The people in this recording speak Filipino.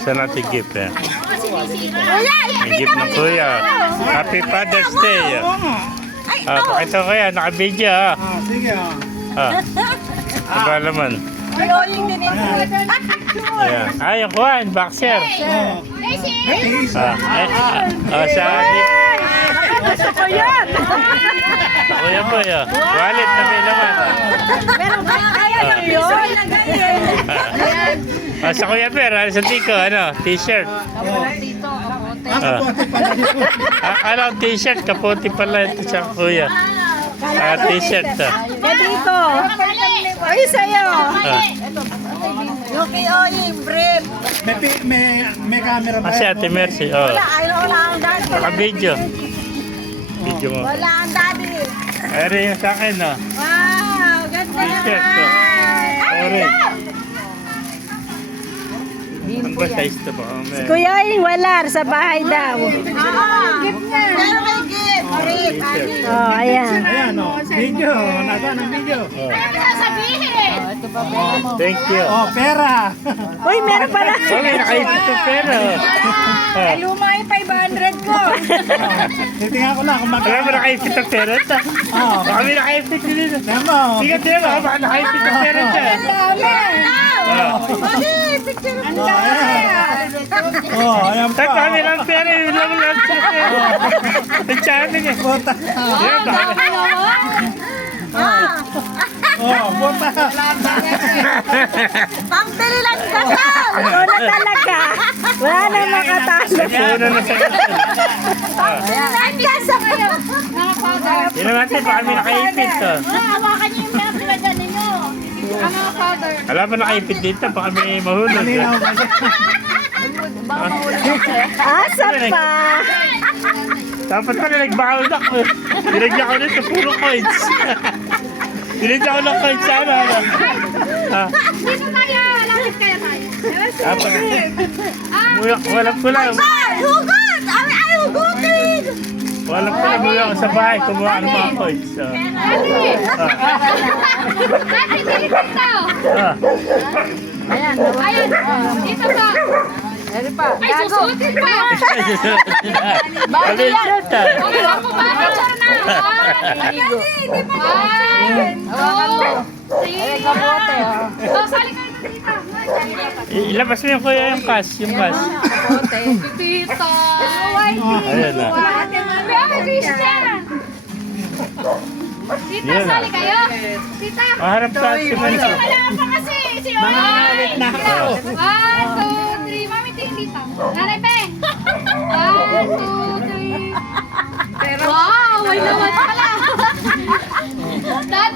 Saan natin gift eh? May gift ng kuya. Happy Father's Day. Pakita ko yan, naka-video ah. Sige Ang ba naman? Ayan. Yung kuhan, boxer. Sa adik. Gusto ko yan! Kuya po yun. Wallet na may laman. Pero kaya yung piso na ganyan. Sa Kuya Per, sa tiko, t-shirt. Ano, t-shirt, kaputi pala ito sa Kuya. T-shirt. Dito. Ay, sa'yo. Yung kay Oye, brief. May camera ba? Kasi Ate Mercy, oh. Wala ang daddy. Naka-video. Video mo. Wala ang daddy. Ayan yung sa akin, no? Wow, ganda T-shirt, oh. Orange. Ang ba size ito ba? Si Kuya Oye, wala. Sa bahay daw. Gift na. Pero may gift. Oh, ayan. Ayan video. Nasaan ang video? Thank you. Pera. Uy, meron pala. Okay, nakaisip yung pera. Luma yung 500 ko. Titingnan ko lang kung Alam mo, nakaisip yung pera ito. Baka may nakaisip din dito. Tama. Sige, tingnan mo, baka nakaisip yung pera ito. Ang dami. Ayan Sa kami lang pera, yung lang sa pera. Ang charming eh. Bota. Yan, baka. Bota. Pambili lang kasal. Ikaw na talaga. Wala nang makatalo. Nagpunan na sa ganito. Ang kasal kayo. Tingnan natin, baka may nakaipit to. Hawakan niyo yung mga pinagdan ninyo. Ang mga father. Alam mo nakaipit dito, baka may mahulog. Asa pa? Dapat pa nagbaon ako. Dinagyan ko nito, puro coins. Dinagyan ko ng coins sana. Sino kaya? Lapit kaya tayo. Dapat. Walang pula. Hugot! Ay, hugutin! Walang pula mula ako sa bahay. Kumuha ng mga coins. Ayan, dito pa. Eri pa. Ay, susutin pa. Bali yan. Ako ba? Picture na. Sali kayo dito. Ilabas mo yung kuya yung cash. Yung cash. Tita. Ayan na. Baby Christian. Tita, sali kayo. Tita. Maharap sa si Manso. Wala pa kasi. Si Oy. Nangangalit na ako. 1, 2, 3. Mami, tingin dito. Nanay, Peng. 1, 2, 3. Wow, may lawas pala. Dad,